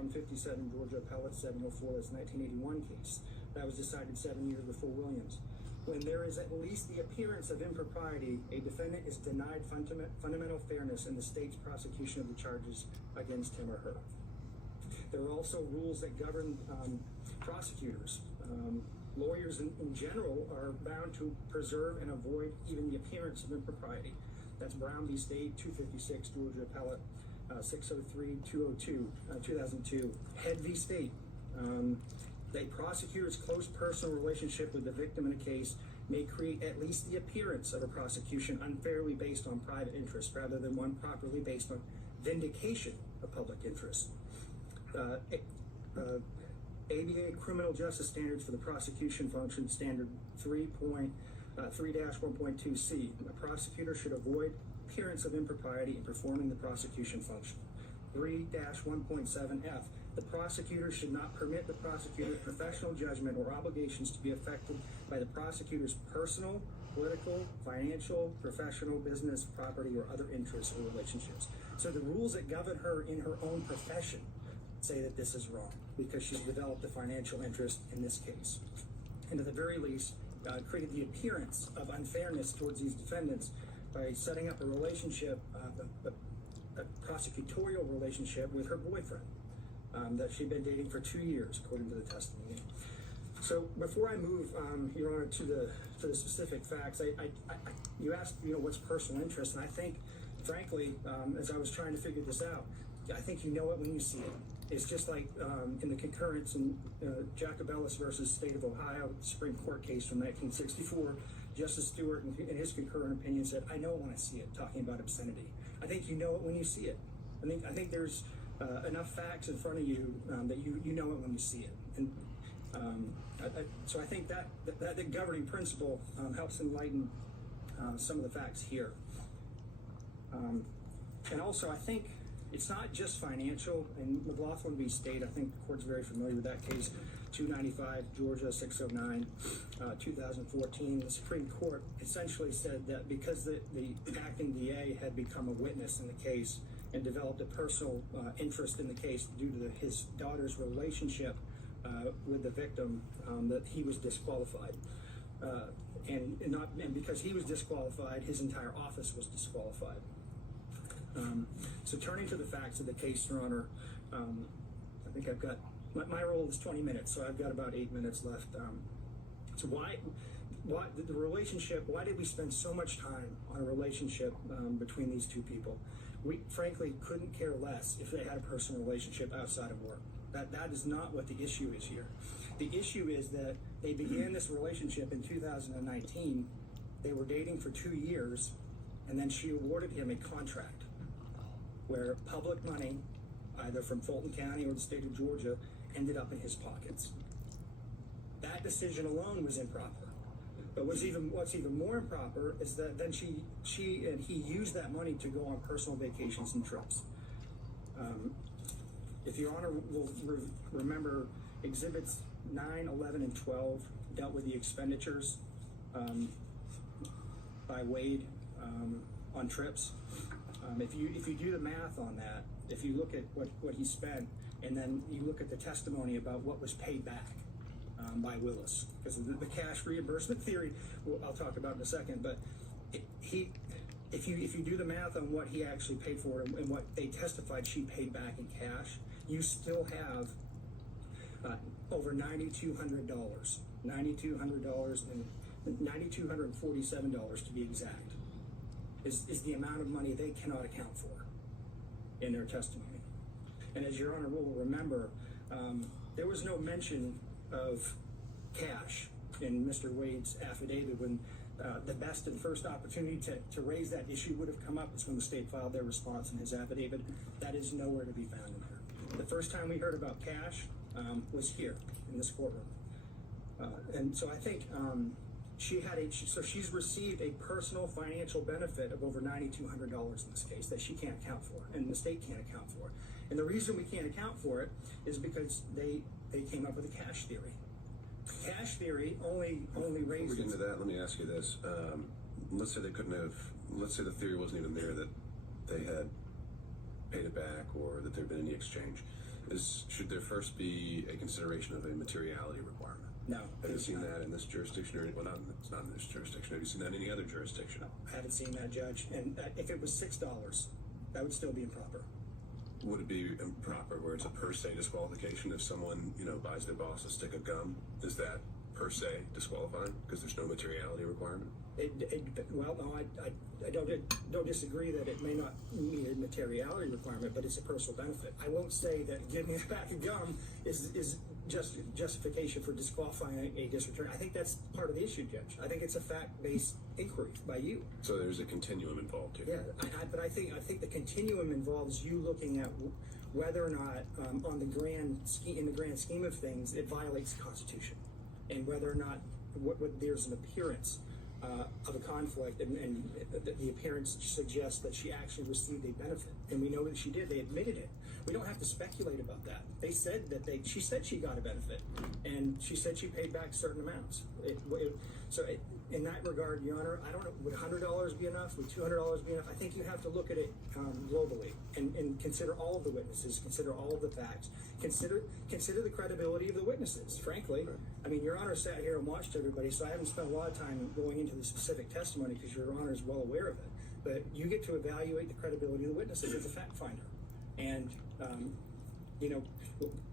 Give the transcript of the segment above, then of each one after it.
157 Georgia Appellate 704, that's 1981 case. That was decided 7 years before Williams. When there is at least the appearance of impropriety, a defendant is denied fundamental fairness in the state's prosecution of the charges against him or her. There are also rules that govern prosecutors. Lawyers in general are bound to preserve and avoid even the appearance of impropriety. That's Brown v. State, 256 Georgia Appellate 603-202, 2002. Head v. State. A prosecutor's close personal relationship with the victim in a case may create at least the appearance of a prosecution unfairly based on private interest rather than one properly based on vindication of public interest. ABA Criminal Justice Standards for the Prosecution Function, Standard 3.1.2c. A prosecutor should avoid appearance of impropriety in performing the prosecution function. 3-1.7f. The prosecutor should not permit the prosecutor's professional judgment or obligations to be affected by the prosecutor's personal, political, financial, professional, business, property, or other interests or relationships. So the rules that govern her in her own profession say that this is wrong because she's developed a financial interest in this case. And at the very least, created the appearance of unfairness towards these defendants by setting up a relationship, a prosecutorial relationship with her boyfriend that she'd been dating for 2 years, according to the testimony. So before I move, Your Honor, to the specific facts, you asked, what's personal interest, and I think, frankly, as I was trying to figure this out, I think you know it when you see it. It's just like in the concurrence in Jacobellis versus State of Ohio Supreme Court case from 1964, Justice Stewart, in his concurrent opinion, said, "I know it when I see it," talking about obscenity. I think you know it when you see it. I think there's enough facts in front of you that you know it when you see it. And so I think that the governing principle helps enlighten some of the facts here. And also, I think it's not just financial. In McLaughlin v. State, I think the court's very familiar with that case, 295 Georgia 609, 2014. The Supreme Court essentially said that because the acting DA had become a witness in the case and developed a personal interest in the case due to his daughter's relationship with the victim, that he was disqualified. And because he was disqualified, his entire office was disqualified. So turning to the facts of the case, Your Honor, I think I've got, my role is 20 minutes, so I've got about 8 minutes left. So why the relationship, why did we spend so much time on a relationship between these two people? We frankly couldn't care less if they had a personal relationship outside of work. That is not what the issue is here. The issue is that they began this relationship in 2019. They were dating for 2 years, and then she awarded him a contract where public money, either from Fulton County or the state of Georgia, ended up in his pockets. That decision alone was improper. But what's even more improper is that then she and he used that money to go on personal vacations and trips. If Your Honor will remember, Exhibits 9, 11, and 12 dealt with the expenditures by Wade on trips. If you do the math on that, if you look at what he spent, and then you look at the testimony about what was paid back by Willis, because the cash reimbursement theory, I'll talk about in a second, but if you do the math on what he actually paid for and what they testified she paid back in cash, you still have over $9,200, $9,200 and $9,247 to be exact, is the amount of money they cannot account for in their testimony. And as Your Honor will remember, there was no mention of cash in Mr. Wade's affidavit when the best and first opportunity to raise that issue would have come up is when the state filed their response in his affidavit. That is nowhere to be found in there. The first time we heard about cash was here in this courtroom. And so I think she's received a personal financial benefit of over $9,200 in this case that she can't account for, and the state can't account for. And the reason we can't account for it is because they came up with a cash theory. Cash theory only raises. Before we get into that, let me ask you this. Let's say let's say the theory wasn't even there that they had paid it back or that there had been any exchange. Should there first be a consideration of a materiality requirement? No. Have you seen that in this jurisdiction, or well, it's not in this jurisdiction. Have you seen that in any other jurisdiction? No, I haven't seen that, Judge. And if it was $6, that would still be improper. Would it be improper where it's a per se disqualification if someone, buys their boss a stick of gum? Is that per se disqualifying because there's no materiality requirement? Well, no, I don't disagree that it may not meet a materiality requirement, but it's a personal benefit. I won't say that giving a pack of gum is just justification for disqualifying a district attorney. I think that's part of the issue, Judge. I think it's a fact-based inquiry by you. So there's a continuum involved here. Yeah, but I think the continuum involves you looking at whether or not, in the grand scheme of things, it violates the Constitution, and whether or not there's an appearance of a conflict, and the appearance suggests that she actually received a benefit, and we know that she did. They admitted it. We don't have to speculate about that. They said that she said she got a benefit, and she said she paid back certain amounts. In that regard, Your Honor, I don't know, would $100 be enough? Would $200 be enough? I think you have to look at it globally and consider all of the witnesses, consider all of the facts, consider the credibility of the witnesses, frankly. I mean, Your Honor sat here and watched everybody, so I haven't spent a lot of time going into the specific testimony because Your Honor is well aware of it. But you get to evaluate the credibility of the witnesses as a fact finder. And,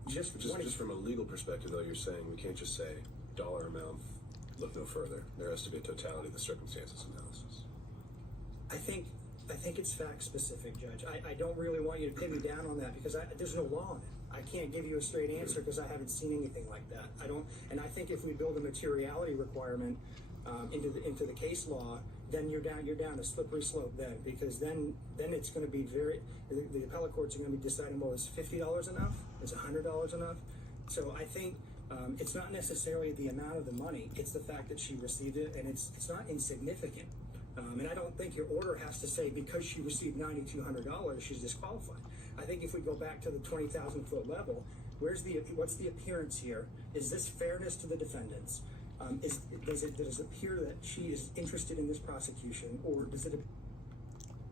just from a legal perspective, though, you're saying we can't just say dollar amount, look no further. There has to be a totality of the circumstances analysis. I think it's fact specific, Judge. I don't really want you to pin me down on that because there's no law on it. I can't give you a straight answer because I haven't seen anything like that. And I think if we build a materiality requirement into the case law, then you're down a slippery slope then, because then it's going to be the appellate courts are going to be deciding, well, is $50 enough? Is $100 enough? So I think it's not necessarily the amount of the money, it's the fact that she received it, and it's not insignificant. And I don't think your order has to say because she received $9,200 she's disqualified. I think if we go back to the 20,000-foot level, what's the appearance here? Is this fairness to the defendants? Does it appear that she is interested in this prosecution, or does it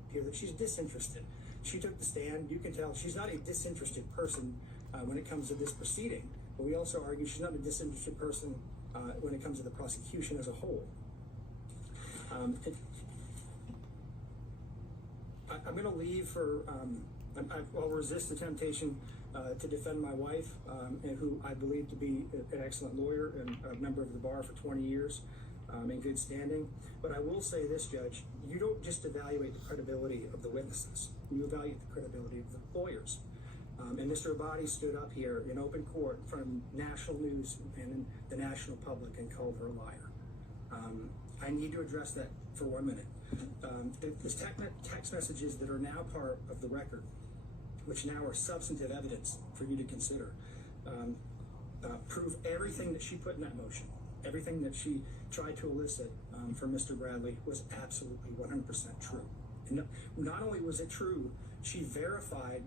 appear that she's disinterested? She took the stand. You can tell she's not a disinterested person when it comes to this proceeding, but we also argue she's not a disinterested person when it comes to the prosecution as a whole. I'm going to leave for, I'll resist the temptation to defend my wife, who I believe to be an excellent lawyer and a member of the bar for 20 years in good standing. But I will say this, Judge, you don't just evaluate the credibility of the witnesses, you evaluate the credibility of the lawyers. And Mr. Abadi stood up here in open court in front of national news and the national public and called her a liar. I need to address that for 1 minute. The text messages that are now part of the record, which now are substantive evidence for you to consider, prove everything that she put in that motion, everything that she tried to elicit from Mr. Bradley was absolutely 100% true. And not only was it true, she verified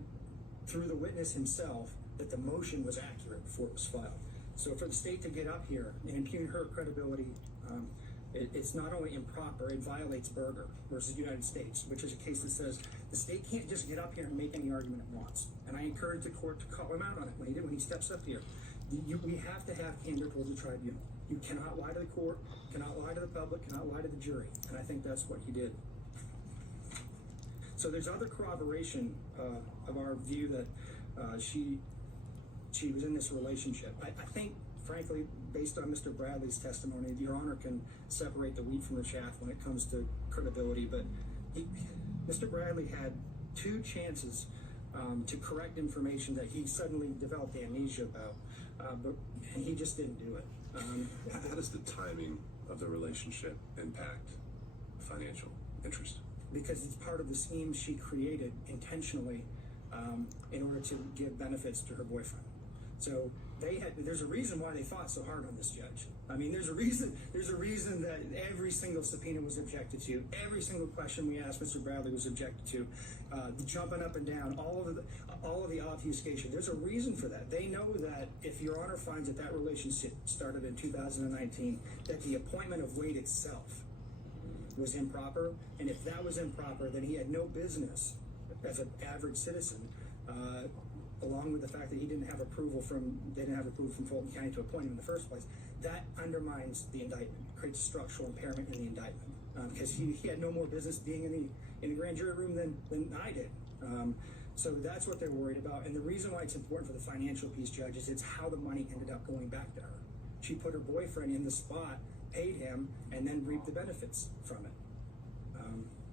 through the witness himself that the motion was accurate before it was filed. So for the state to get up here and impugn her credibility, it's not only improper, it violates Berger versus the United States, which is a case that says the state can't just get up here and make any argument it wants. And I encourage the court to call him out on it when he steps up here. We have to have candor towards the tribunal. You cannot lie to the court, cannot lie to the public, cannot lie to the jury. And I think that's what he did. So there's other corroboration of our view that she was in this relationship. I think, frankly, based on Mr. Bradley's testimony, Your Honor can separate the wheat from the chaff when it comes to credibility, but Mr. Bradley had 2 chances to correct information that he suddenly developed amnesia about, and he just didn't do it. How does the timing of the relationship impact financial interest? Because it's part of the scheme she created intentionally in order to give benefits to her boyfriend. So there's a reason why they fought so hard on this, Judge. I mean, there's a reason that every single subpoena was objected to, every single question we asked Mr. Bradley was objected to, the jumping up and down, all of the obfuscation. There's a reason for that. They know that if Your Honor finds that relationship started in 2019, that the appointment of Wade itself was improper, and if that was improper, then he had no business as an average citizen along with the fact that they didn't have approval from Fulton County to appoint him in the first place, that undermines the indictment, creates structural impairment in the indictment, because he had no more business being in the grand jury room than I did. So that's what they're worried about. And the reason why it's important for the financial piece, Judge, is it's how the money ended up going back to her. She put her boyfriend in the spot, paid him, and then reaped the benefits from it.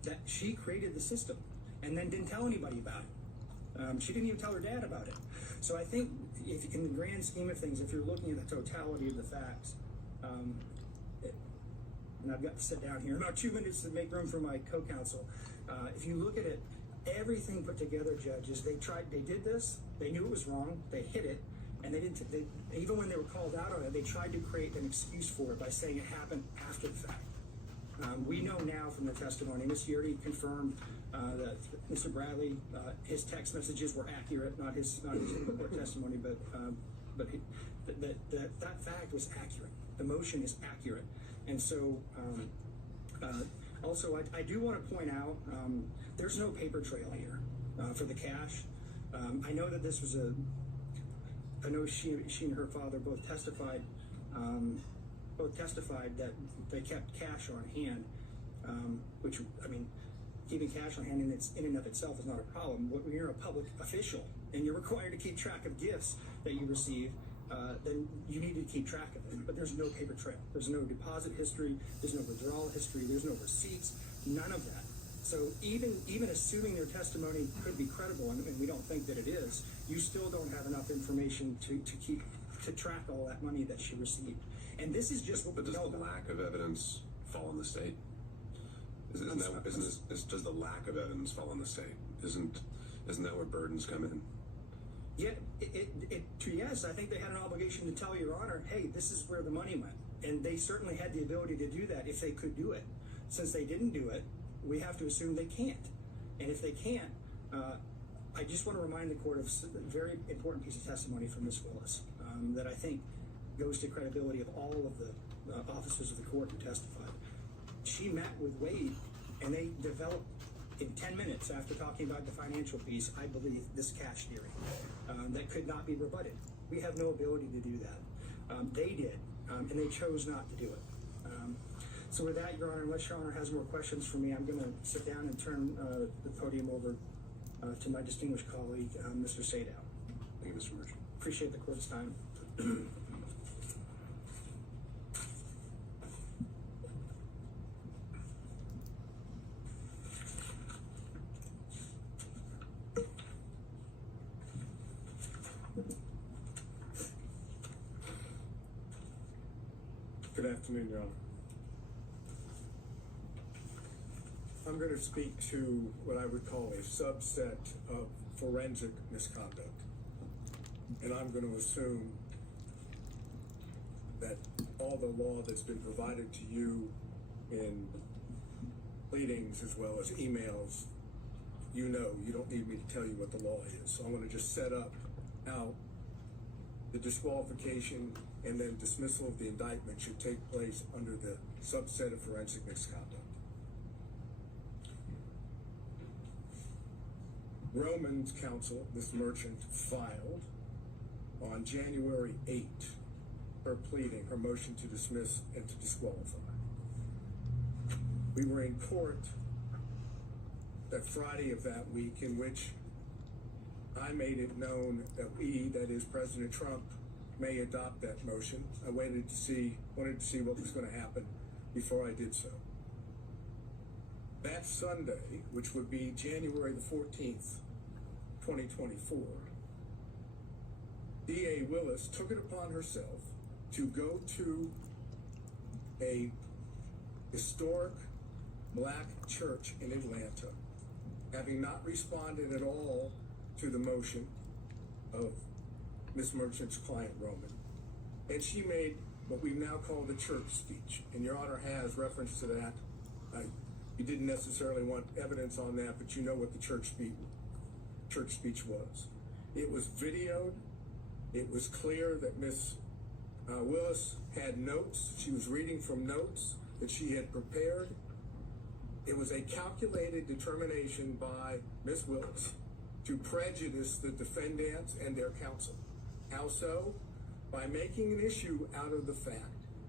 That she created the system and then didn't tell anybody about it. She didn't even tell her dad about it. So I think if in the grand scheme of things, if you're looking at the totality of the facts, and I've got to sit down here in about 2 minutes to make room for my co-counsel. If you look at it, everything put together, judges, they did this, they knew it was wrong, they hid it, and even when they were called out on it, they tried to create an excuse for it by saying it happened after the fact. We know now from the testimony, Ms. Yurdy confirmed that Mr. Bradley, his text messages were accurate, not his court testimony, but that fact was accurate. The motion is accurate. And so, also, I do want to point out, there's no paper trail here for the cash. I know that this was I know she and her father both testified that they kept cash on hand, which, I mean, keeping cash on hand in and of itself is not a problem. When you're a public official and you're required to keep track of gifts that you receive, then you need to keep track of it. But there's no paper trail. There's no deposit history. There's no withdrawal history. There's no receipts. None of that. So even assuming their testimony could be credible, and we don't think that it is, you still don't have enough information to track all that money that she received. And this is just what we know. But does the lack of evidence fall on the state? Does the lack of evidence fall on the state? Isn't that where burdens come in? Yeah, yes, I think they had an obligation to tell Your Honor, hey, this is where the money went. And they certainly had the ability to do that if they could do it. Since they didn't do it, we have to assume they can't. And if they can't, I just want to remind the court of a very important piece of testimony from Ms. Willis that I think goes to credibility of all of the officers of the court who testified. She met with Wade, and they developed in 10 minutes after talking about the financial piece, I believe, this cash theory that could not be rebutted. We have no ability to do that. They did, and they chose not to do it. So with that, Your Honor, unless Your Honor has more questions for me, I'm going to sit down and turn the podium over to my distinguished colleague, Mr. Sadow. Thank you, Mr. Merchant. Appreciate the court's time. Good afternoon, Your Honor. I'm going to speak to what I would call a subset of forensic misconduct. And I'm going to assume that all the law that's been provided to you in pleadings as well as emails, you don't need me to tell you what the law is. So I'm going to just set up how the disqualification and then dismissal of the indictment should take place under the subset of forensic misconduct. Roman's counsel, Ms. Merchant, filed on January 8th her pleading, her motion to dismiss and to disqualify. We were in court that Friday of that week in which I made it known that that is President Trump, may adopt that motion. I wanted to see what was going to happen before I did so. That Sunday, which would be January the 14th, 2024, D.A. Willis took it upon herself to go to a historic black church in Atlanta, having not responded at all to the motion of Ms. Merchant's client, Roman. And she made what we now call the church speech. And Your Honor has reference to that. You didn't necessarily want evidence on that, but you know what the church speech was. It was videoed. It was clear that Ms. Willis had notes. She was reading from notes that she had prepared. It was a calculated determination by Ms. Willis to prejudice the defendants and their counsel. How so? By making an issue out of the fact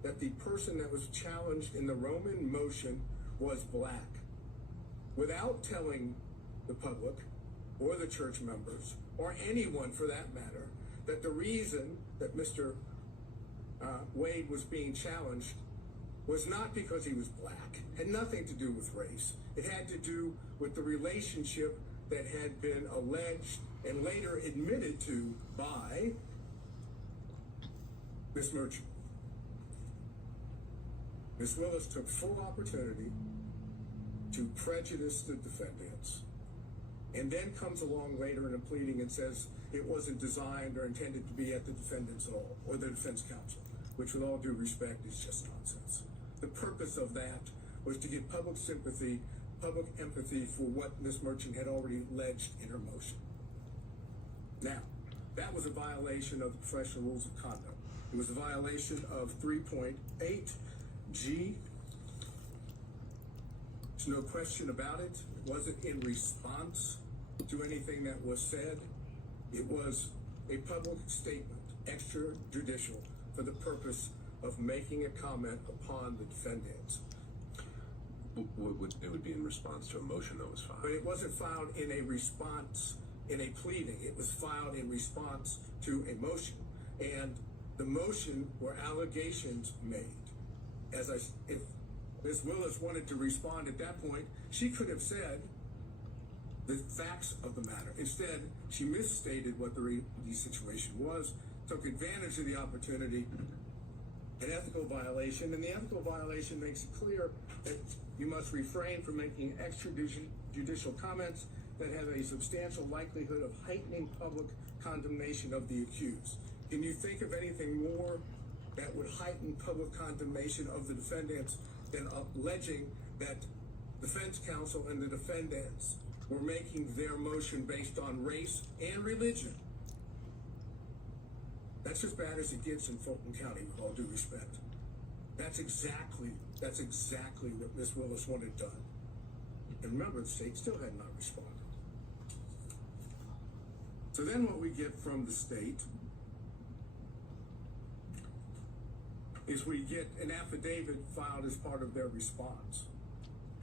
that the person that was challenged in the Roman motion was black, without telling the public or the church members or anyone for that matter that the reason that Mr. Wade was being challenged was not because he was black, had nothing to do with race. It had to do with the relationship that had been alleged and later admitted to by Miss Merchant. Miss Willis took full opportunity to prejudice the defendants, and then comes along later in a pleading and says it wasn't designed or intended to be at the defendants at all, or the defense counsel, which with all due respect is just nonsense. The purpose of that was to get public sympathy, public empathy for what Miss Merchant had already alleged in her motion. Now, that was a violation of the professional rules of conduct. It was a violation of 3.8G. There's no question about it. It wasn't in response to anything that was said. It was a public statement, extrajudicial, for the purpose of making a comment upon the defendants. It would be in response to a motion that was filed. But it wasn't filed in a response, in a pleading. It was filed in response to a motion. And the motion were allegations made. If Ms. Willis wanted to respond at that point, she could have said the facts of the matter. Instead, she misstated what the situation was, took advantage of the opportunity, an ethical violation, and the ethical violation makes it clear that you must refrain from making extrajudicial comments that have a substantial likelihood of heightening public condemnation of the accused. Can you think of anything more that would heighten public condemnation of the defendants than alleging that defense counsel and the defendants were making their motion based on race and religion? That's as bad as it gets in Fulton County, with all due respect. That's exactly what Ms. Willis wanted done. And remember, the state still had not responded. So then what we get from the state is we get an affidavit filed as part of their response.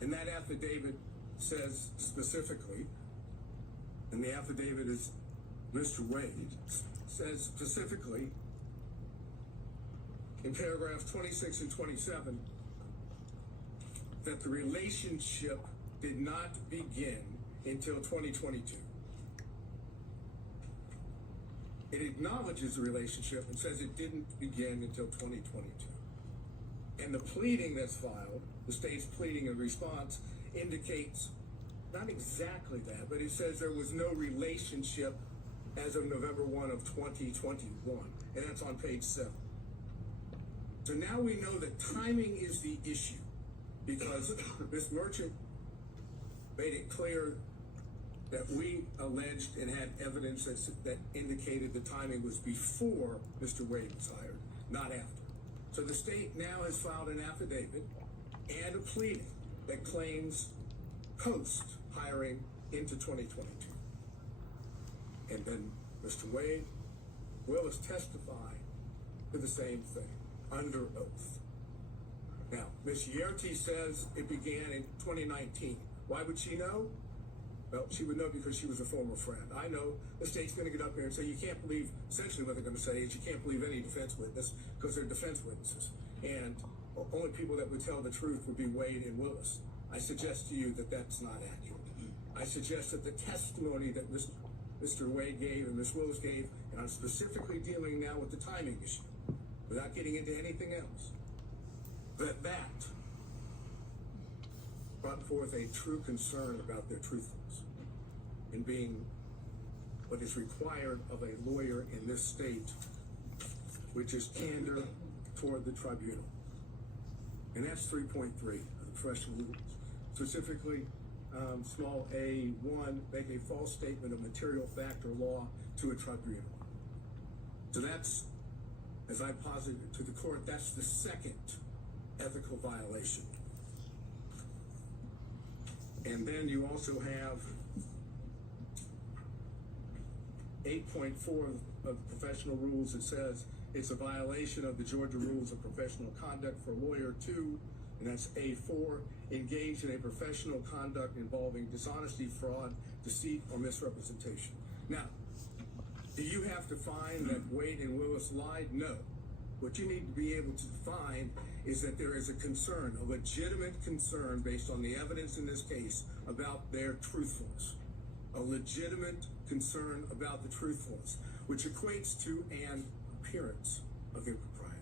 And that affidavit says specifically, and the affidavit is Mr. Wade, says specifically in paragraphs 26 and 27 that the relationship did not begin until 2022. It acknowledges the relationship and says it didn't begin until 2022. And the pleading that's filed, the state's pleading in response, indicates not exactly that, but it says there was no relationship as of November 1 of 2021, and that's on page 7. So now we know that timing is the issue, because Ms. Merchant made it clear that we alleged and had evidence that indicated the timing was before Mr. Wade was hired, not after. So the state now has filed an affidavit and a pleading that claims post-hiring into 2022. And then Mr. Wade will testify to the same thing under oath. Now, Ms. Yerty says it began in 2019. Why would she know? Well, she would know because she was a former friend. I know the state's going to get up here and say you can't believe, essentially what they're going to say is you can't believe any defense witness because they're defense witnesses. And only people that would tell the truth would be Wade and Willis. I suggest to you that that's not accurate. I suggest that the testimony that Mr. Wade gave and Ms. Willis gave, and I'm specifically dealing now with the timing issue, without getting into anything else, that brought forth a true concern about their truthfulness in being what is required of a lawyer in this state, which is candor toward the tribunal. And that's 3.3 of the professional rules. Specifically, small a1, make a false statement of material fact or law to a tribunal. So that's, as I posited to the court, that's the second ethical violation. And then you also have 8.4 of the professional rules, it says it's a violation of the Georgia Rules of Professional Conduct for a lawyer to, and that's A4, engage in a professional conduct involving dishonesty, fraud, deceit, or misrepresentation. Now, do you have to find that Wade and Willis lied? No. What you need to be able to find is that there is a concern, a legitimate concern based on the evidence in this case about their truthfulness. A legitimate concern about the truthfulness, which equates to an appearance of impropriety.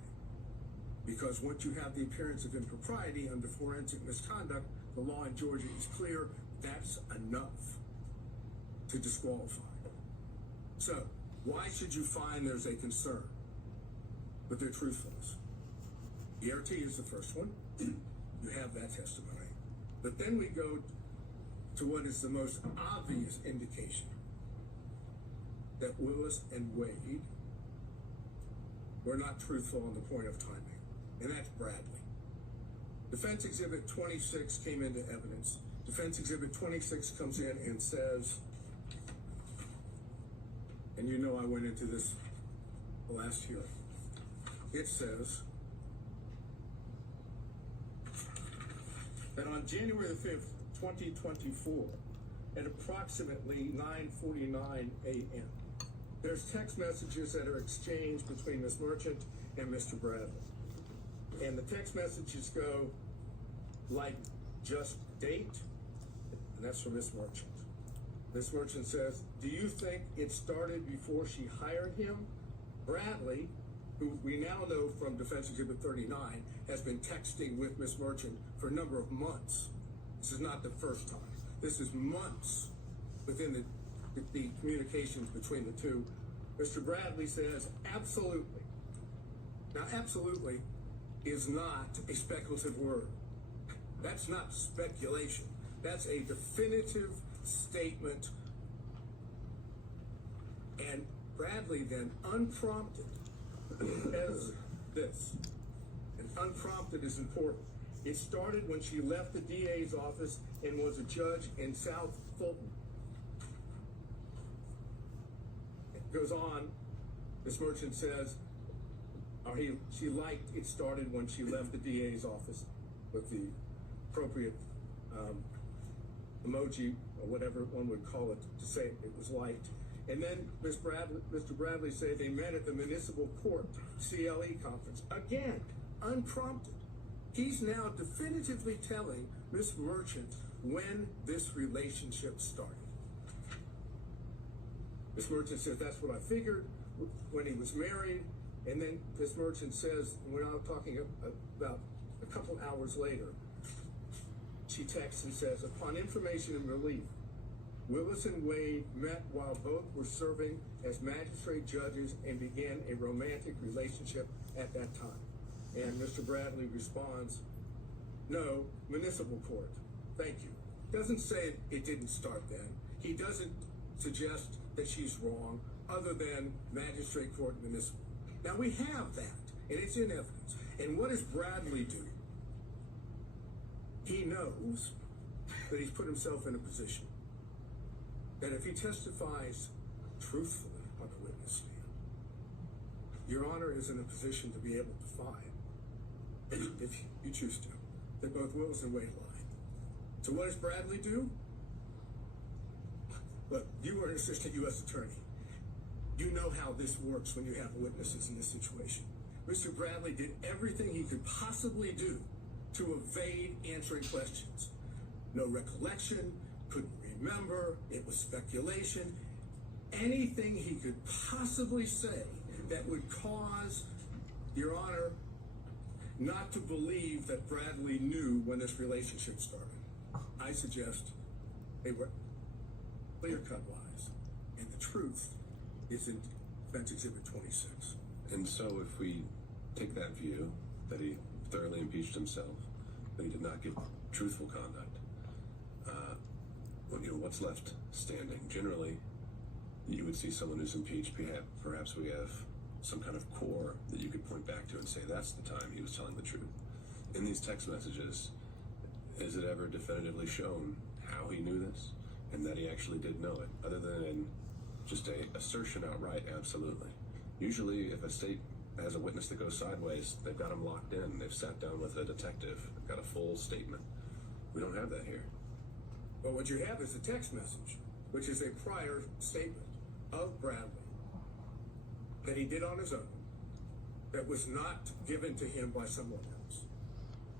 Because once you have the appearance of impropriety under forensic misconduct, the law in Georgia is clear, that's enough to disqualify. So, why should you find there's a concern with their truthfulness? ERT is the first one. You have that testimony. But then we go to what is the most obvious indication that Willis and Wade were not truthful on the point of timing, and that's Bradley. Defense Exhibit 26 came into evidence. Defense Exhibit 26 comes in and says, and you know I went into this last hearing. It says that on January the 5th, 2024, at approximately 9:49 a.m., there's text messages that are exchanged between Ms. Merchant and Mr. Bradley. And the text messages go like, just date, and that's from Ms. Merchant. Ms. Merchant says, do you think it started before she hired him? Bradley, who we now know from Defense Exhibit 39, has been texting with Ms. Merchant for a number of months. This is not the first time. This is months within the communications between the two. Mr. Bradley says, absolutely. Now, absolutely is not a speculative word. That's not speculation. That's a definitive statement. And Bradley then unprompted as this. And unprompted is important. It started when she left the DA's office and was a judge in South Fulton. It goes on, Ms. Merchant says, she liked it started when she left the DA's office with the appropriate emoji or whatever one would call it to say it was liked. And then Mr. Bradley said they met at the municipal court CLE conference. Again, unprompted. He's now definitively telling Ms. Merchant when this relationship started. Ms. Merchant says, that's what I figured when he was married. And then Ms. Merchant says, we're now talking about a couple hours later, she texts and says, upon information and relief, Willis and Wade met while both were serving as magistrate judges and began a romantic relationship at that time. And Mr. Bradley responds, no, municipal court. Thank you. Doesn't say it didn't start then. He doesn't suggest that she's wrong other than magistrate court municipal. Now we have that, and it's in evidence. And what does Bradley do? He knows that he's put himself in a position that if he testifies truthfully on the witness stand, Your Honor is in a position to be able to find, if you choose to, that both Willis and Wade lied. So what does Bradley do? Look, you were an assistant U.S. attorney. You know how this works when you have witnesses in this situation. Mr. Bradley did everything he could possibly do to evade answering questions. No recollection, couldn't remember, it was speculation. Anything he could possibly say that would cause Your Honor not to believe that Bradley knew when this relationship started. I suggest they were clear-cut lies, and the truth is in Defense Exhibit 26. And so if we take that view, that he thoroughly impeached himself, that he did not give truthful conduct, what's left standing? Generally, you would see someone who's impeached, perhaps we have some kind of core that you could point back to and say that's the time he was telling the truth. In these text messages, is it ever definitively shown how he knew this and that he actually did know it, other than in just a assertion outright, absolutely. Usually, if a state has a witness that goes sideways, they've got them locked in, they've sat down with a detective, they've got a full statement. We don't have that here. But what you have is a text message, which is a prior statement of Bradley that he did on his own, that was not given to him by someone else.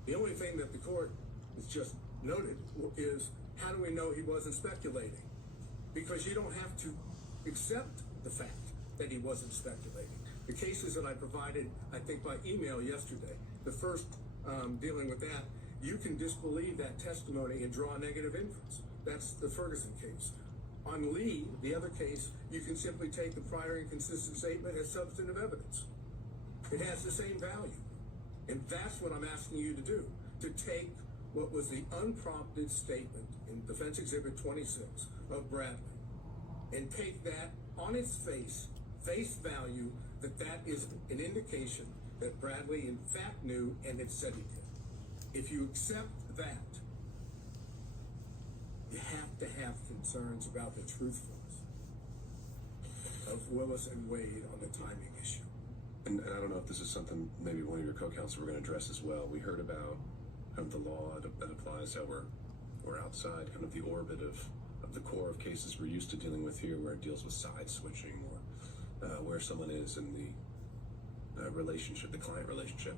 The only thing that the court has just noted is, how do we know he wasn't speculating? Because you don't have to accept the fact that he wasn't speculating. The cases that I provided, I think by email yesterday, the first dealing with that, you can disbelieve that testimony and draw a negative inference. That's the Ferguson case. On Lee, the other case, you can simply take the prior inconsistent statement as substantive evidence. It has the same value. And that's what I'm asking you to do, to take what was the unprompted statement in Defense Exhibit 26 of Bradley, and take that on its face value, that is an indication that Bradley in fact knew and had said he did. If you accept that, you have to have concerns about the truthfulness of Willis and Wade on the timing issue. And I don't know if this is something maybe one of your co-counsel were going to address as well. We heard about kind of the law that applies, how we're outside kind of the orbit of the core of cases we're used to dealing with here, where it deals with side switching or where someone is in the relationship, the client relationship.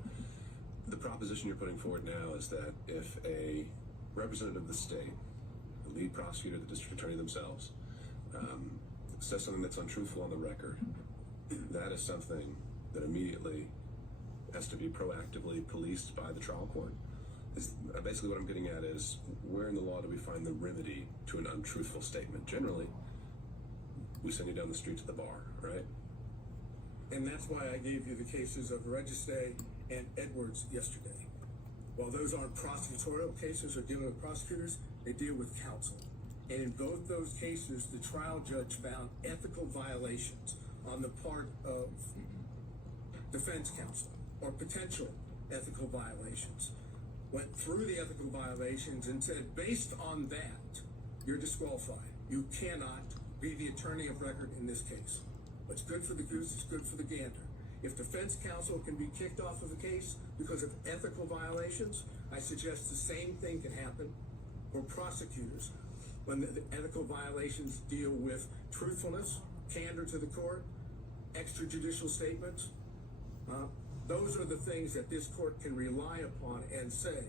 The proposition you're putting forward now is that if a representative of the state, the lead prosecutor, the district attorney themselves, says something that's untruthful on the record, that is something that immediately has to be proactively policed by the trial court. Basically what I'm getting at is, where in the law do we find the remedy to an untruthful statement? Generally, we send you down the street to the bar, right? And that's why I gave you the cases of Registe and Edwards yesterday. While those aren't prosecutorial cases or dealing with prosecutors, they deal with counsel. And in both those cases, the trial judge found ethical violations on the part of defense counsel, or potential ethical violations. Went through the ethical violations and said, based on that, you're disqualified. You cannot be the attorney of record in this case. What's good for the goose is good for the gander. If defense counsel can be kicked off of a case because of ethical violations, I suggest the same thing can happen for prosecutors when the ethical violations deal with truthfulness, candor to the court, extrajudicial statements. Those are the things that this court can rely upon and say,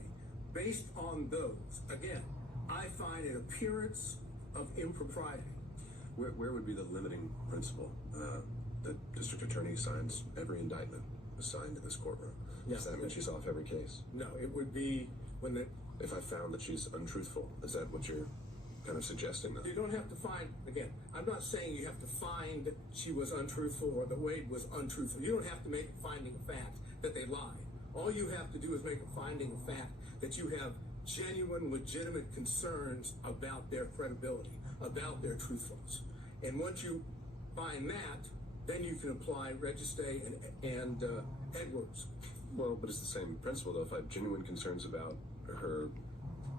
based on those, again, I find an appearance of impropriety. Where would be the limiting principle? The district attorney signs every indictment assigned in this courtroom. Yeah. Does that mean she's off every case? No, it would be when the... If I found that she's untruthful, is that what you're kind of suggesting? Then? You don't have to find, again, I'm not saying you have to find that she was untruthful or that Wade was untruthful. You don't have to make a finding of fact that they lied. All you have to do is make a finding of fact that you have genuine, legitimate concerns about their credibility, about their truthfulness. And once you find that, then you can apply Registe and Edwards. Well, but it's the same principle, though. If I have genuine concerns about her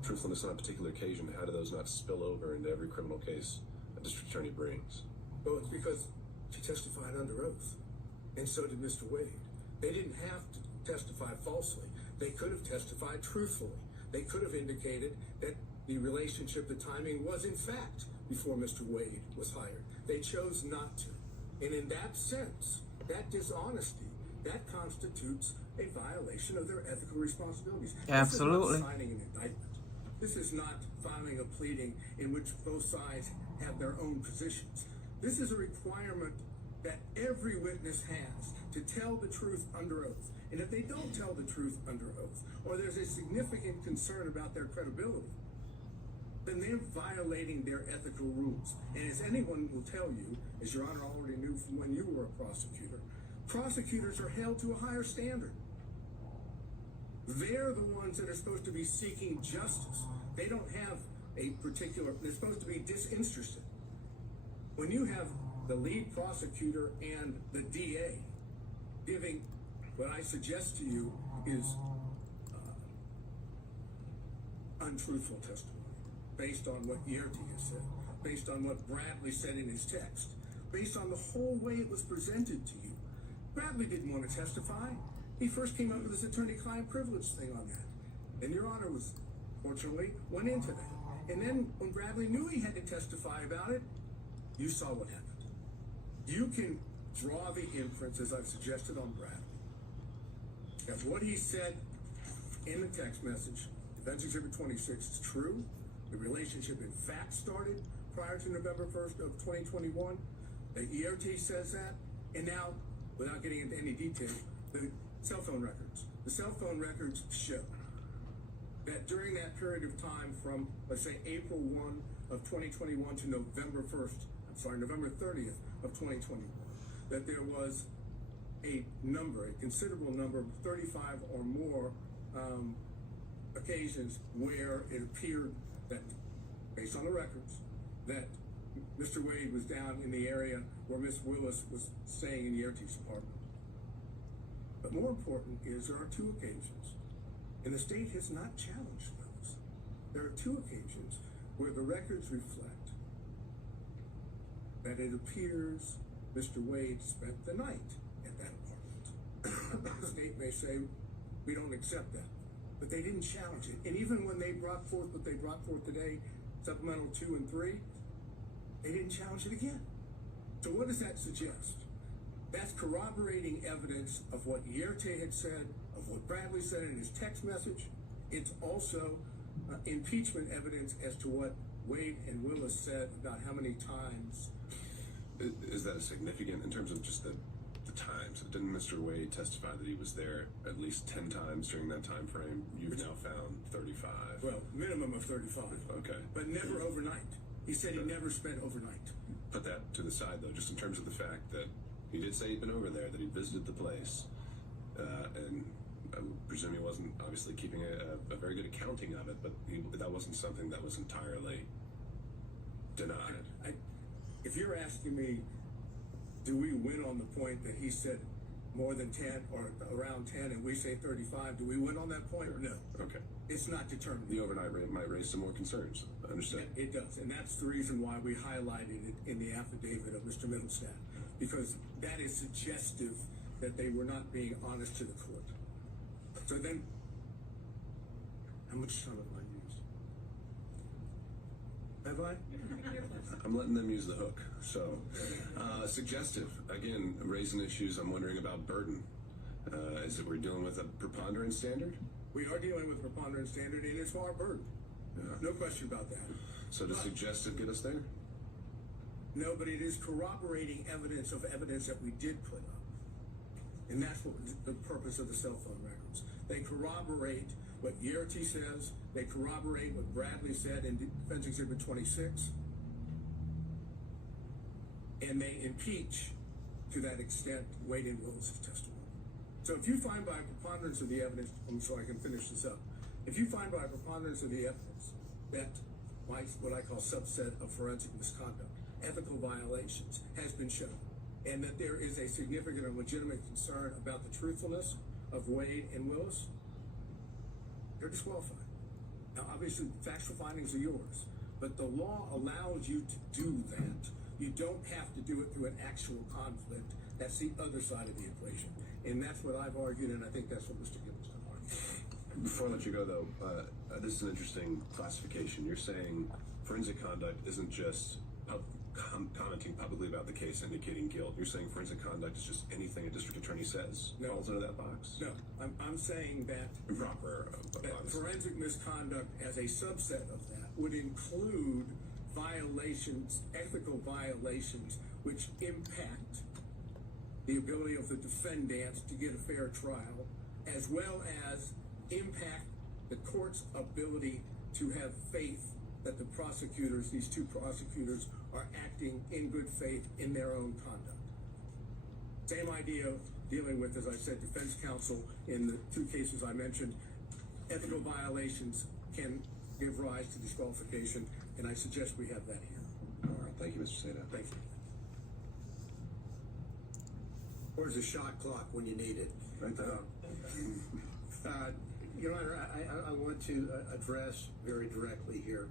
truthfulness on a particular occasion, how do those not spill over into every criminal case a district attorney brings? Well, it's because she testified under oath, and so did Mr. Wade. They didn't have to testify falsely. They could have testified truthfully. They could have indicated that the relationship, the timing was in fact before Mr. Wade was hired. They chose not to. And in that sense, that dishonesty, that constitutes a violation of their ethical responsibilities. Absolutely. This is not signing an indictment. This is not filing a pleading in which both sides have their own positions. This is a requirement that every witness has to tell the truth under oath. And if they don't tell the truth under oath, or there's a significant concern about their credibility, then they're violating their ethical rules. And as anyone will tell you, as Your Honor already knew from when you were a prosecutor, prosecutors are held to a higher standard. They're the ones that are supposed to be seeking justice. They don't have a particular, they're supposed to be disinterested. When you have the lead prosecutor and the DA giving what I suggest to you is untruthful testimony, based on what Yerti has said, based on what Bradley said in his text, based on the whole way it was presented to you. Bradley didn't want to testify. He first came up with his attorney-client privilege thing on that. And Your Honor was, fortunately, went into that. And then when Bradley knew he had to testify about it, you saw what happened. You can draw the inference, as I've suggested on Bradley, that what he said in the text message, Defense Exhibit 26, is true. The relationship, in fact, started prior to November 1st of 2021. The ERT says that. And now, without getting into any detail, the cell phone records. The cell phone records show that during that period of time from, let's say, April 1 of 2021 to November 30th of 2021, that there was a considerable number, 35 or more occasions where it appeared that, based on the records, that Mr. Wade was down in the area where Miss Willis was staying in the ERT's apartment. But more important is there are two occasions, and the state has not challenged those. There are two occasions where the records reflect that it appears Mr. Wade spent the night at that apartment. The state may say, we don't accept that, but they didn't challenge it. And even when they brought forth what they brought forth today, Supplemental 2 and 3, they didn't challenge it again. So what does that suggest? That's corroborating evidence of what Yerte had said, of what Bradley said in his text message. It's also impeachment evidence as to what Wade and Willis said about how many times. Is that a significant, in terms of just the times? Didn't Mr. Wade testify that he was there at least 10 times during that time frame? You've now found 35. Well, minimum of 35. Okay. But never overnight. He said he never spent overnight. Put that to the side, though, just in terms of the fact that he did say he'd been over there, that he visited the place, and I presume he wasn't obviously keeping a very good accounting of it, but that wasn't something that was entirely denied. If you're asking me, do we win on the point that he said more than 10 or around 10 and we say 35, do we win on that point? No. Okay. It's not determined. The overnight rate might raise some more concerns. I understand. Yeah, it does. And that's the reason why we highlighted it in the affidavit of Mr. Middlestadt, because that is suggestive that they were not being honest to the court. So then, how much time have I used? Have I? I'm letting them use the hook. So, suggestive. Again, raising issues. I'm wondering about burden. Is it we're dealing with a preponderance standard? We are dealing with preponderance standard, and it's our burden. Yeah. No question about that. So does suggestive get us there? No, but it is corroborating evidence of evidence that we did put up. And that's what the purpose of the cell phone records. They corroborate what Yerte says. They corroborate what Bradley said in Defense Exhibit 26. And they impeach, to that extent, Wade and Willis' testimony. So if you find by a preponderance of the evidence, so I can finish this up, if you find by a preponderance of the evidence that what I call subset of forensic misconduct, ethical violations, has been shown, and that there is a significant and legitimate concern about the truthfulness of Wade and Willis, they're disqualified. Now, obviously, factual findings are yours, but the law allows you to do that. You don't have to do it through an actual conflict. That's the other side of the equation. And that's what I've argued, and I think that's what Mr. Gibbons argued. Before I let you go, though, this is an interesting classification. You're saying forensic conduct isn't just commenting publicly about the case indicating guilt. You're saying forensic conduct is just anything a district attorney says falls into that box? No, I'm saying that Improper. that forensic misconduct as a subset of that would include violations, ethical violations, which impact the ability of the defendants to get a fair trial, as well as impact the court's ability to have faith that the prosecutors, these two prosecutors, are acting in good faith in their own conduct. Same idea of dealing with, as I said, defense counsel in the two cases I mentioned. Ethical violations can give rise to disqualification, and I suggest we have that here. All right. Thank you, Mr. Seda. Thank you. Where's the shot clock when you need it? Right there. Your Honor, I want to address very directly here.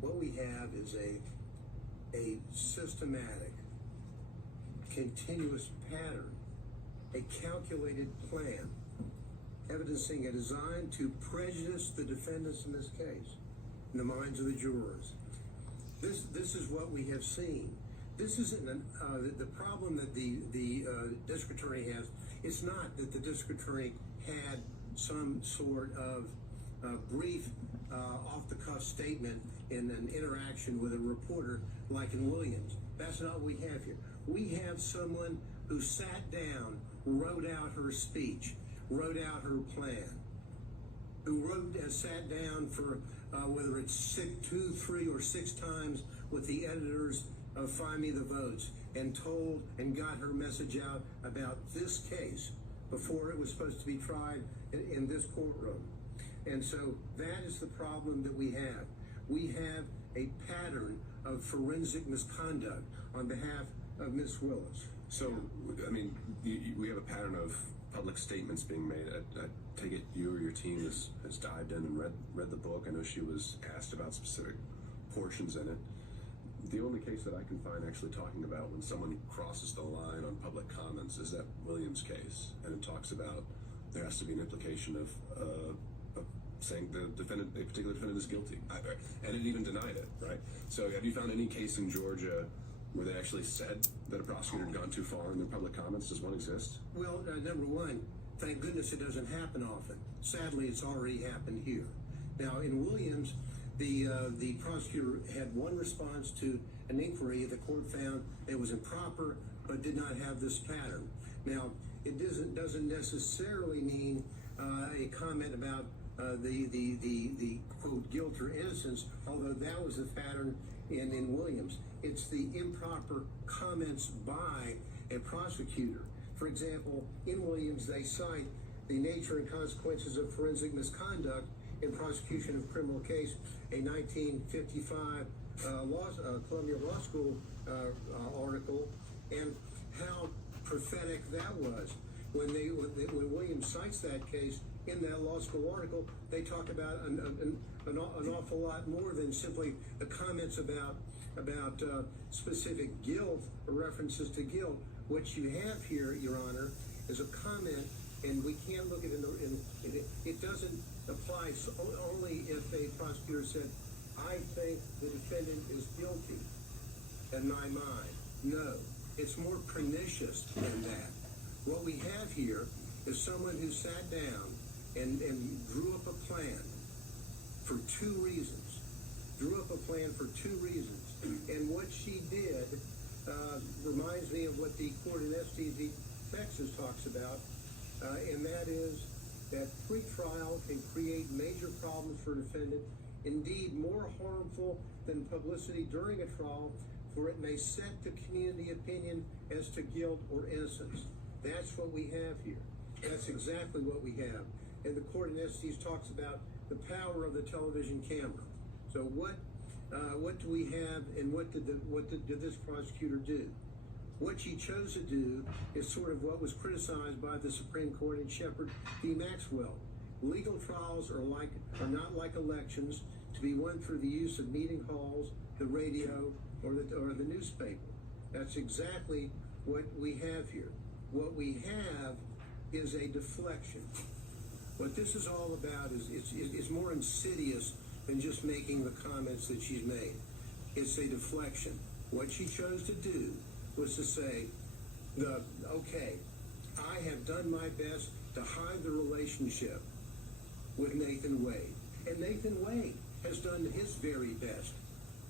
What we have is a systematic continuous pattern, a calculated plan, evidencing a design to prejudice the defendants in this case, in the minds of the jurors. This is what we have seen. This isn't the problem that the district attorney has. It's not that the district attorney had some sort of brief, off-the-cuff statement in an interaction with a reporter like in Williams. That's not what we have here. We have someone who sat down, wrote out her speech, wrote out her plan, who sat down for whether it's 2, 3, or 6 times with the editors of Find Me the Votes, and told and got her message out about this case before it was supposed to be tried in this courtroom. And so that is the problem that we have. We have a pattern of forensic misconduct on behalf of Ms. Willis. So, I mean, we have a pattern of public statements being made. I take it you or your team has dived in and read the book. I know she was asked about specific portions in it. The only case that I can find actually talking about when someone crosses the line on public comments is that Williams case, and it talks about there has to be an implication of saying the defendant, a particular defendant, is guilty, and it even denied it, right? So, have you found any case in Georgia where they actually said that a prosecutor had gone too far in their public comments? Does one exist? Well, number one, thank goodness it doesn't happen often. Sadly, it's already happened here. Now, in Williams, the prosecutor had one response to an inquiry. The court found it was improper, but did not have this pattern. Now, it doesn't necessarily mean a comment about the quote guilt or innocence, although that was the pattern in Williams. It's the improper comments by a prosecutor. For example, in Williams, they cite the nature and consequences of forensic misconduct in prosecution of criminal case, a 1955 Columbia Law School article, and how prophetic that was. When Williams cites that case in that law school article, they talk about an awful lot more than simply the comments about specific guilt or references to guilt. What you have here, Your Honor, is a comment, and we can't look at it it doesn't apply only if a prosecutor said, I think the defendant is guilty in my mind. No, it's more pernicious than that. What we have here is someone who sat down and drew up a plan for 2 reasons. And what she did reminds me of what the court in STV, Texas talks about, and that is that pretrial can create major problems for a defendant, indeed more harmful than publicity during a trial, for it may set the community opinion as to guilt or innocence. That's what we have here. That's exactly what we have. And the court in Estes talks about the power of the television camera. So what do we have, and what did this prosecutor do? What she chose to do is sort of what was criticized by the Supreme Court in Shepard v. Maxwell. Legal trials are not like elections to be won through the use of meeting halls, the radio, or the newspaper. That's exactly what we have here. What we have is a deflection. What this is all about is it's more insidious than just making the comments that she's made. It's a deflection. What she chose to do was to say, okay, I have done my best to hide the relationship with Nathan Wade. And Nathan Wade has done his very best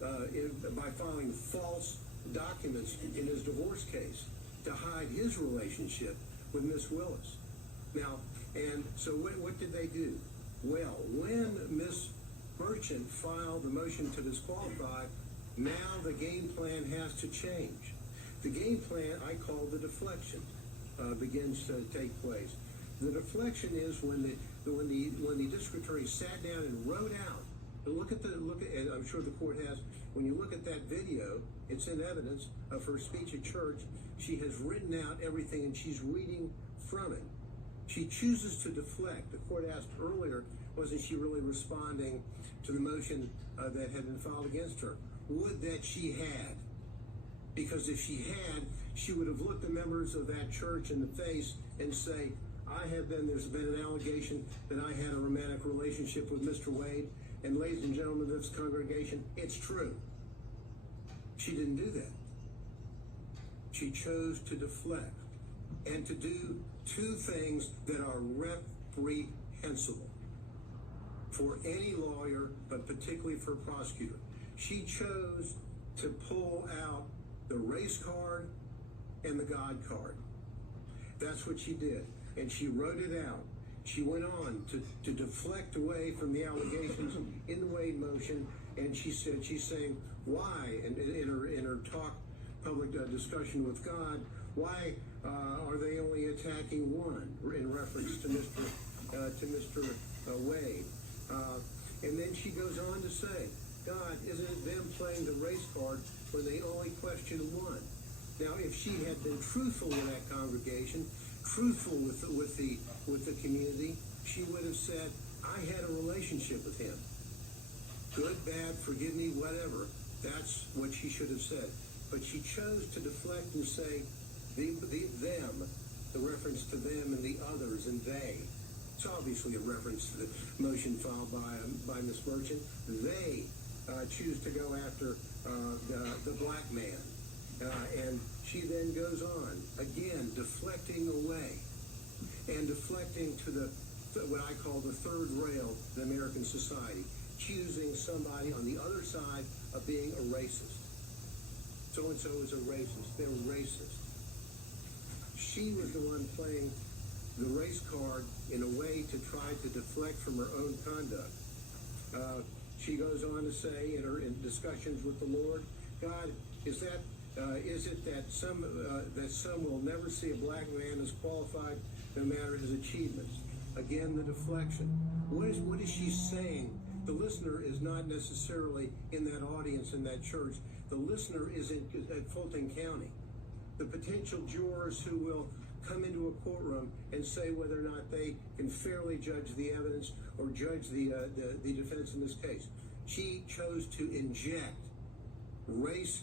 by filing false documents in his divorce case to hide his relationship with Miss Willis. Now, and so what did they do? Well, when Miss Merchant filed the motion to disqualify, now the game plan has to change. The game plan I call the deflection begins to take place. The deflection is when the district attorney sat down and wrote out. And and I'm sure the court has. When you look at that video, it's in evidence of her speech at church. She has written out everything, and she's reading from it. She chooses to deflect. The court asked earlier, wasn't she really responding to the motion that had been filed against her? Would that she had. Because if she had, she would have looked the members of that church in the face and say, there's been an allegation that I had a romantic relationship with Mr. Wade, and ladies and gentlemen of this congregation, it's true. She didn't do that. She chose to deflect and to do two things that are reprehensible for any lawyer, but particularly for a prosecutor. She chose to pull out the race card and the God card. That's what she did. And she wrote it out. She went on to deflect away from the allegations in the Wade motion, and she said, she's saying, why, and in her talk, public discussion with God, why are they only attacking one, in reference to Mr. Wade? And then she goes on to say, God, isn't it them playing the race card when they only question one? Now, if she had been truthful with that congregation, truthful with the community, she would have said, I had a relationship with him. Good, bad, forgive me, whatever. That's what she should have said. But she chose to deflect and say, them, the reference to them and the others and they. It's obviously a reference to the motion filed by Ms. Merchant. They choose to go after the black man. And she then goes on, again, deflecting away and deflecting to what I call the third rail in American society, choosing somebody on the other side of being a racist. So-and-so is a racist. They're racist. She was the one playing the race card in a way to try to deflect from her own conduct. She goes on to say in discussions with the Lord, God, is it that some will never see a black man as qualified no matter his achievements? Again, the deflection. What is she saying? The listener is not necessarily in that audience in that church. The listener is at Fulton County. The potential jurors who will come into a courtroom and say whether or not they can fairly judge the evidence or judge the defense in this case. She chose to inject race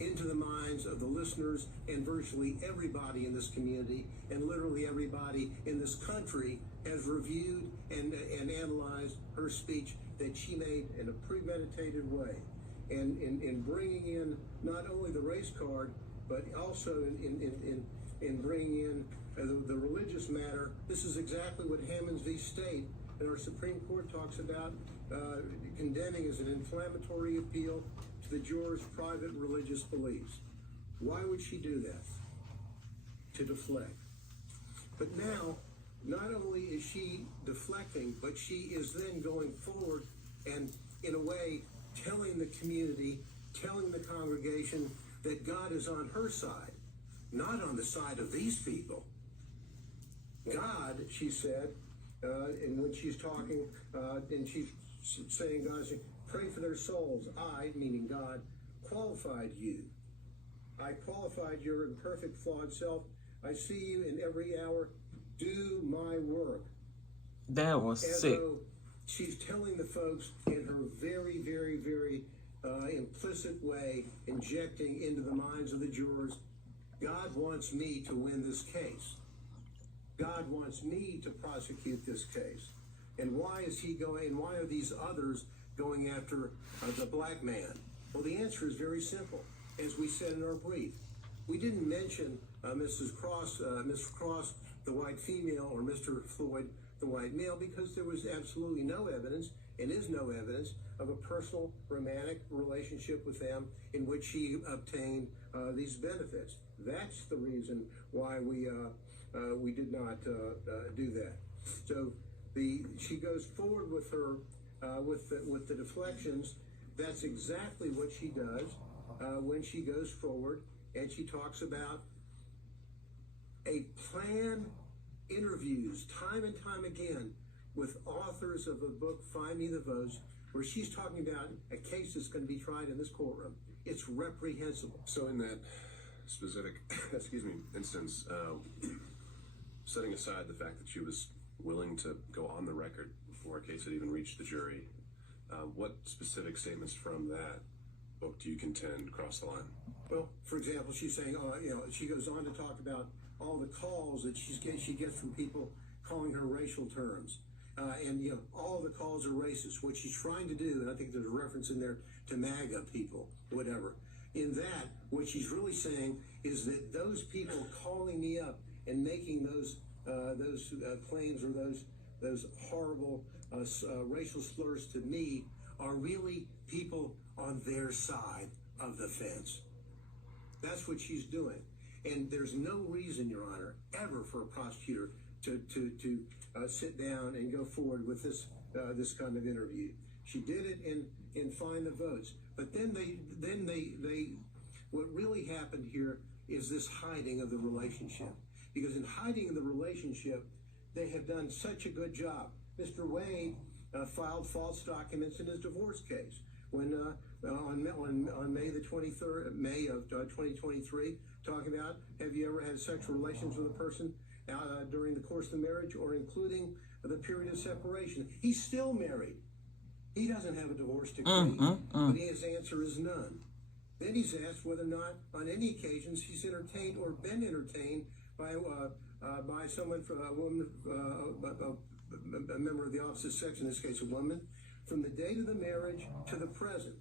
into the minds of the listeners and virtually everybody in this community, and literally everybody in this country has reviewed and analyzed her speech that she made in a premeditated way. And in bringing in not only the race card, but also in bringing in the religious matter. This is exactly what Hammonds v. State and our Supreme Court talks about condemning as an inflammatory appeal to the jurors' private religious beliefs. Why would she do that? To deflect. But now, not only is she deflecting, but she is then going forward and, in a way, telling the community, telling the congregation that God is on her side, not on the side of these people. God, she said, and when she's talking, and she's saying, God, pray for their souls. I, meaning God, qualified you. I qualified your imperfect, flawed self. I see you in every hour. Do my work. That was As sick. though she's telling the folks in her very, very, very implicit way, injecting into the minds of the jurors, God wants me to win this case. God wants me to prosecute this case. And why is he going, and why are these others going after the black man? Well, the answer is very simple. As we said in our brief, we didn't mention Mrs. Cross, the white female, or Mr. Floyd, the white male, because there was absolutely no evidence, and is no evidence, of a personal romantic relationship with them in which she obtained these benefits. That's the reason why we did not do that. So she goes forward with her with the deflections. That's exactly what she does when she goes forward, and she talks about a plan interviews time and time again with authors of the book Find Me the Votes, where she's talking about a case that's going to be tried in this courtroom. It's reprehensible. So in that specific, instance, setting aside the fact that she was willing to go on the record before a case had even reached the jury, what specific statements from that book do you contend cross the line? Well, for example, she's saying, she goes on to talk about all the calls that she gets from people calling her racial terms. And all the calls are racist. What she's trying to do, and I think there's a reference in there to MAGA people, whatever. In that, what she's really saying is that those people calling me up and making those claims or those horrible racial slurs to me are really people on their side of the fence. That's what she's doing. And there's no reason, Your Honor, ever for a prosecutor to sit down and go forward with this kind of interview. She did it and find the votes. But then they what really happened here is this hiding of the relationship. Because in hiding the relationship, they have done such a good job. Mr. Wade filed false documents in his divorce case when on May the 23rd, May of 2023, talking about, have you ever had sexual relations with a person during the course of the marriage or including the period of separation? He's still married. He doesn't have a divorce decree, but his answer is none. Then he's asked whether or not on any occasions he's entertained or been entertained by someone, a woman, a member of the opposite sex, in this case a woman, from the date of the marriage to the present,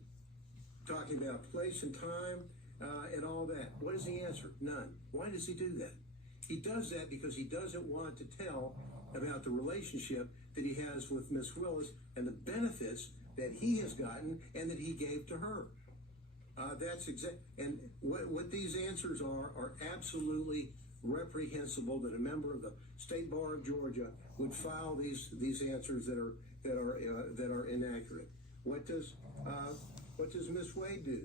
talking about place and time and all that. What is the answer? None. Why does he do that? He does that because he doesn't want to tell about the relationship that he has with Miss Willis and the benefits that he has gotten and that he gave to her. That's exact. And what these answers are absolutely reprehensible that a member of the State Bar of Georgia would file these answers that are inaccurate. What does Miss Wade do?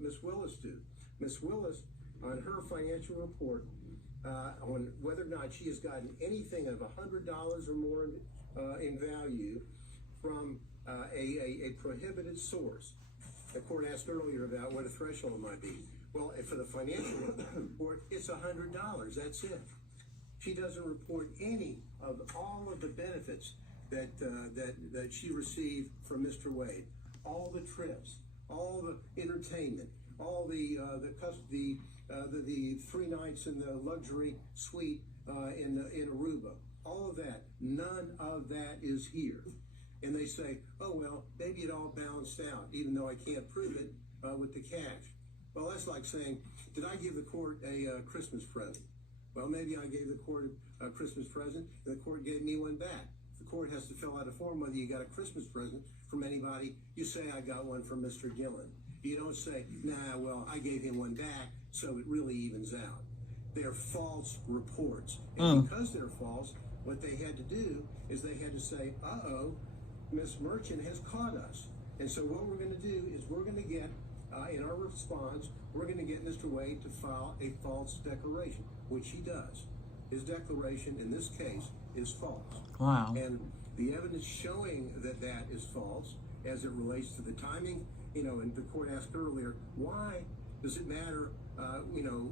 Miss Willis do? Miss Willis, on her financial report, on whether or not she has gotten anything of $100 or more in value from a prohibited source. The court asked earlier about what a threshold might be. Well, for the financial report, it's $100. That's it. She doesn't report any of all of the benefits that she received from Mr. Wade. All the trips, all the entertainment, all the 3 nights in the luxury suite in Aruba. All of that. None of that is here. And they say, oh, well, maybe it all balanced out, even though I can't prove it with the cash. Well, that's like saying, did I give the court a Christmas present? Well, maybe I gave the court a Christmas present, and the court gave me one back. The court has to fill out a form whether you got a Christmas present from anybody. You say, I got one from Mr. Gillen. You don't say, nah, well, I gave him one back, so it really evens out. They're false reports. And because they're false, what they had to do is they had to say, uh-oh, Miss Merchant has caught us. And so what we're going to do is we're going to get, in our response, we're going to get Mr. Wade to file a false declaration, which he does. His declaration in this case is false. Wow. And the evidence showing that that is false as it relates to the timing, and the court asked earlier, why does it matter,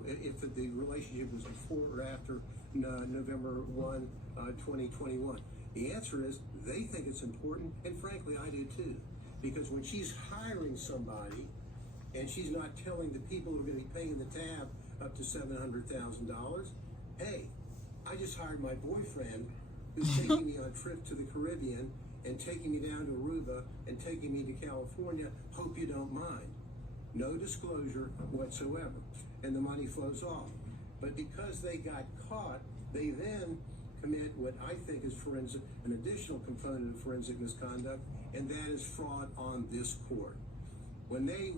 if the relationship was before or after November 1, 2021? The answer is they think it's important, and frankly, I do too. Because when she's hiring somebody and she's not telling the people who are going to be paying the tab up to $700,000, hey, I just hired my boyfriend who's taking me on a trip to the Caribbean and taking me down to Aruba and taking me to California. Hope you don't mind. No disclosure whatsoever. And the money flows off. But because they got caught, they then commit what I think is an additional component of forensic misconduct, and that is fraud on this court. When they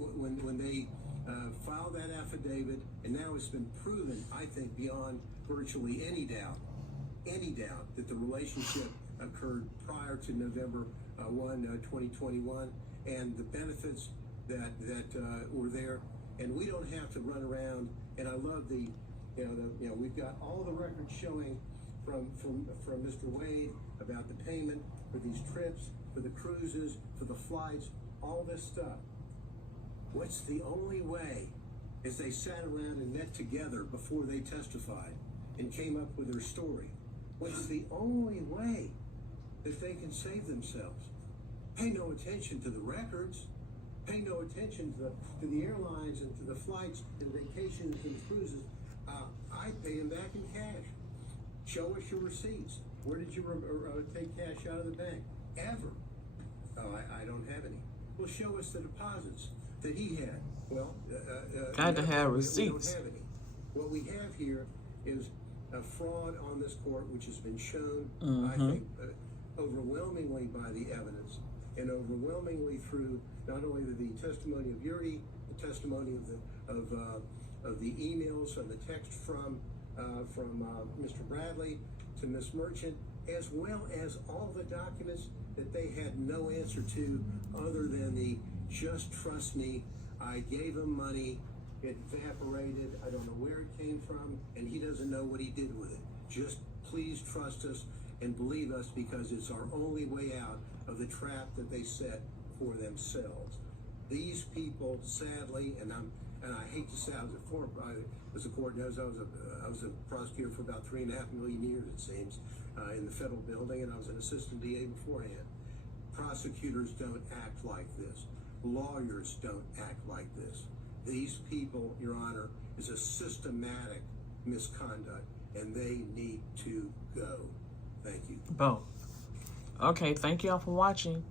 filed that affidavit, and now it's been proven, I think, beyond virtually any doubt that the relationship occurred prior to November 1, 2021, and the benefits that were there, and we don't have to run around. And I love we've got all the records showing from Mr. Wade about the payment for these trips, for the cruises, for the flights, all this stuff. What's the only way, as they sat around and met together before they testified and came up with their story, what's the only way that they can save themselves? Pay no attention to the records. pay no attention to the airlines and to the flights and vacations and cruises. I pay them back in cash. Show us your receipts. Where did you take cash out of the bank? Ever? Oh, I don't have any. Well, show us the deposits that he had. Well, got to have we receipts. don't have any. What we have here is a fraud on this court, which has been shown, I think, overwhelmingly by the evidence, and overwhelmingly through not only the testimony of Yuri, the testimony of the emails and the text from Mr. Bradley to Ms. Merchant, as well as all the documents that they had no answer to other than the just trust me, I gave him money, it evaporated, I don't know where it came from, and he doesn't know what he did with it. Just please trust us and believe us, because it's our only way out of the trap that they set for themselves. These people, sadly, and I hate to say, I was a former, as the court knows, I was a prosecutor for about 3.5 million years, it seems, in the federal building, and I was an assistant DA beforehand. Prosecutors don't act like this. Lawyers don't act like this. These people, Your Honor, is a systematic misconduct, and they need to go. Thank you. Both. Okay, thank y'all for watching.